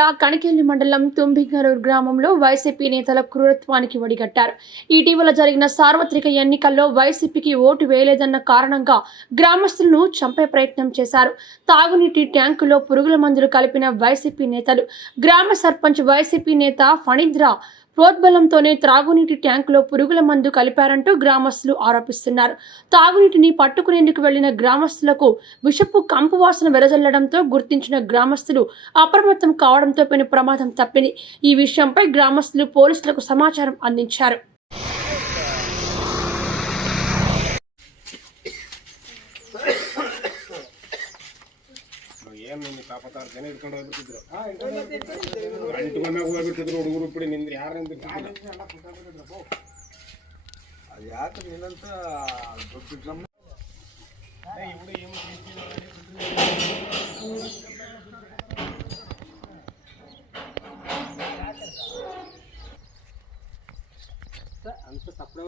జిల్లా కణికెల్లి మండలం తుంబిగనూరు గ్రామంలో వైసీపీ నేతల క్రూరత్వానికి ఒడిగట్టారు. ఇటీవల జరిగిన సార్వత్రిక ఎన్నికల్లో వైసీపీకి ఓటు వేయలేదన్న కారణంగా గ్రామస్తులను చంపే ప్రయత్నం చేశారు. తాగునీటి ట్యాంకులో పురుగుల మందులు కలిపిన వైసీపీ నేతలు. గ్రామ సర్పంచ్ వైసీపీ నేత ఫణీంద్ర ప్రోద్బలంతోనే త్రాగునీటి ట్యాంకులో పురుగుల మందు కలిపారంటూ గ్రామస్తులు ఆరోపిస్తున్నారు. తాగునీటిని పట్టుకునేందుకు వెళ్లిన గ్రామస్తులకు విషపు కంపు వాసన వెదజల్లడంతో గుర్తించిన గ్రామస్తులు అప్రమత్తం కావడంతో పెను ప్రమాదం తప్పింది. ఈ విషయంపై గ్రామస్తులు పోలీసులకు సమాచారం అందించారు. ಕಾಪತಾರ್ತಾನೆ ಇಟ್ಕೊಂಡು ಹೋಗ್ಬಿಟ್ಟಿದ್ರು ಗಂಟು ಮನೆಗೆ ಹೋಗ್ಬಿಟ್ಟಿದ್ರು ಹುಡುಗರು ಇಪ್ಪಡಿ ನಿಂದ್ರೆ ಯಾರು ನಿಂತಿರ್ತಿದ್ರು ಅದು ಯಾಕೆ ನೀನಂತ ಗೊತ್ತಿಲ್ಲ ಅಂತ ಸಪ್ಲೈ